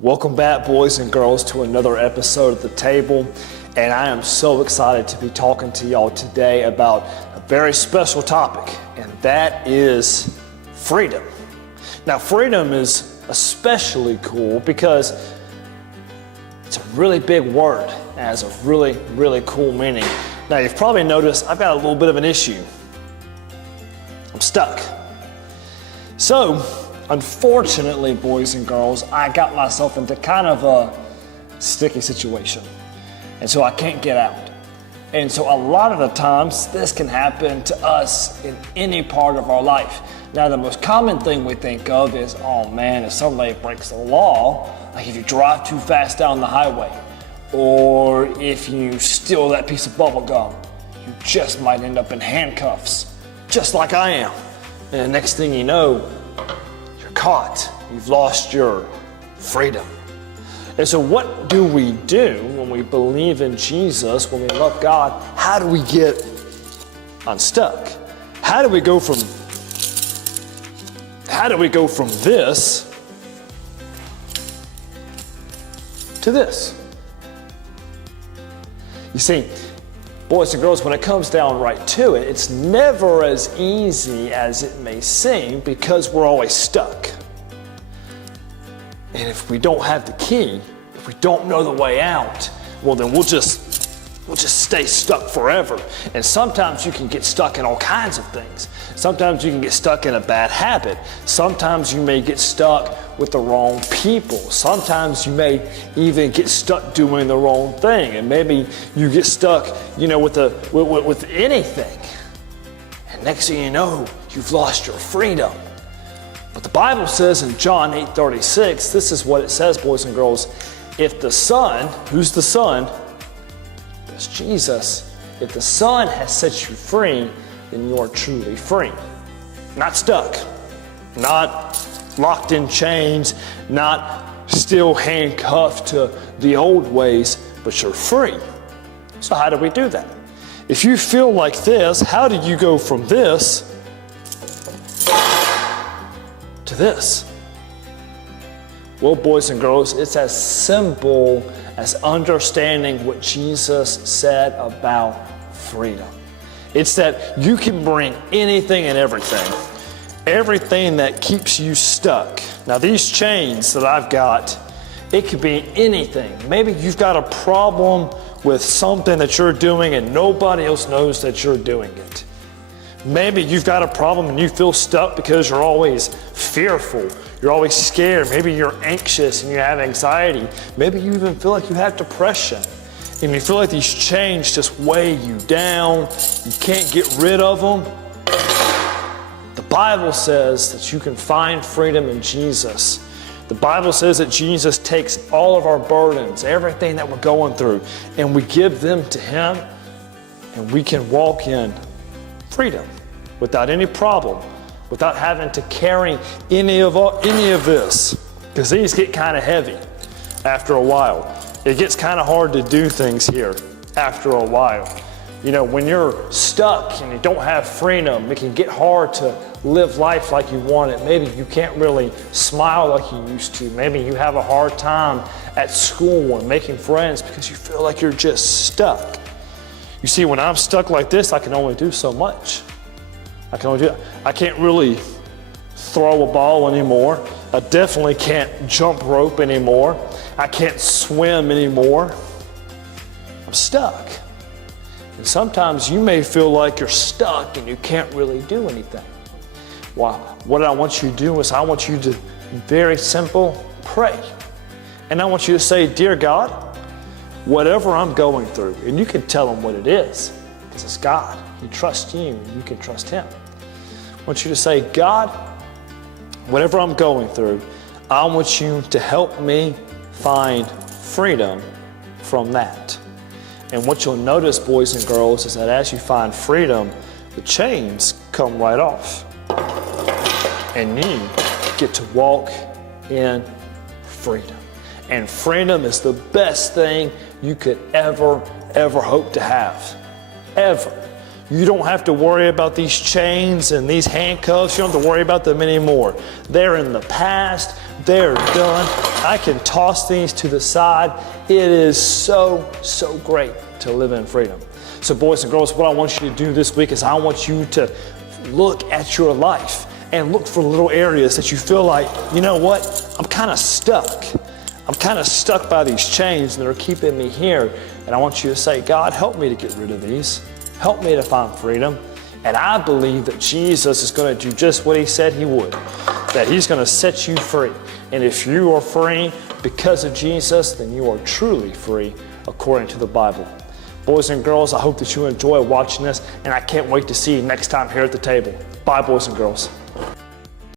Welcome back, boys and girls, to another episode of The Table. And I am so excited to be talking to y'all today about a very special topic, and that is freedom. Now, freedom is especially cool because it's a really big word and has a really, really cool meaning. Now, you've probably noticed I've got a little bit of an issue. I'm stuck. So, unfortunately, boys and girls, I got myself into kind of a sticky situation. And so I can't get out. And so a lot of the times, this can happen to us in any part of our life. Now, the most common thing we think of is, oh man, if somebody breaks the law, like if you drive too fast down the highway, or if you steal that piece of bubble gum, you just might end up in handcuffs, just like I am. And the next thing you know, you're caught. You've lost your freedom. And so what do we do when we believe in Jesus, when we love God? How do we get unstuck? How do we go from this to this? You see, boys and girls, when it comes down right to it, it's never as easy as it may seem because we're always stuck. And if we don't have the key, if we don't know the way out, well then we'll just stay stuck forever. And sometimes you can get stuck in all kinds of things. Sometimes you can get stuck in a bad habit. Sometimes you may get stuck with the wrong people. Sometimes you may even get stuck doing the wrong thing. And maybe you get stuck, with anything. And next thing you know, you've lost your freedom. But the Bible says in John 8:36, this is what it says, boys and girls. If the Son, who's the Son? That's Jesus. If the Son has set you free, then you are truly free. Not stuck, not locked in chains, not still handcuffed to the old ways, but you're free. So how do we do that? If you feel like this, how do you go from this to this? Well, boys and girls, it's as simple as understanding what Jesus said about freedom. It's that you can bring anything and everything that keeps you stuck. Now, these chains that I've got, it could be anything. Maybe you've got a problem with something that you're doing and nobody else knows that you're doing it. Maybe you've got a problem and you feel stuck because you're always fearful. You're always scared. Maybe you're anxious and you have anxiety. Maybe you even feel like you have depression. And you feel like these chains just weigh you down. You can't get rid of them. The Bible says that you can find freedom in Jesus. The Bible says that Jesus takes all of our burdens, everything that we're going through, and we give them to Him, and we can walk in freedom without any problem, without having to carry any of this, because these get kind of heavy after a while. It gets kind of hard to do things here after a while. You know, when you're stuck and you don't have freedom, it can get hard to live life like you want it. Maybe you can't really smile like you used to. Maybe you have a hard time at school and making friends because you feel like you're just stuck. You see, when I'm stuck like this, I can only do so much. I can't really throw a ball anymore. I definitely can't jump rope anymore. I can't swim anymore. I'm stuck. And sometimes you may feel like you're stuck and you can't really do anything. Well, what I want you to do is I want you to, very simple, pray. And I want you to say, Dear God, whatever I'm going through, and you can tell Him what it is, because it's God. He trusts you, and you can trust Him. I want you to say, God, whatever I'm going through, I want you to help me find freedom from that. And what you'll notice, boys and girls, is that as you find freedom, the chains come right off. And you get to walk in freedom. And freedom is the best thing you could ever hope to have. Ever. You don't have to worry about these chains and these handcuffs. You don't have to worry about them anymore. They're in the past. they're done. I can toss these to the side. It is so, so great to live in freedom. So boys and girls, what I want you to do this week is I want you to look at your life and look for little areas that you feel like, you know what, I'm kind of stuck. I'm kind of stuck by these chains that are keeping me here. And I want you to say, God, help me to get rid of these. Help me to find freedom. And I believe that Jesus is going to do just what he said he would, that he's going to set you free. And if you are free because of Jesus, then you are truly free according to the Bible. Boys and girls, I hope that you enjoy watching this, and I can't wait to see you next time here at the table. Bye, boys and girls.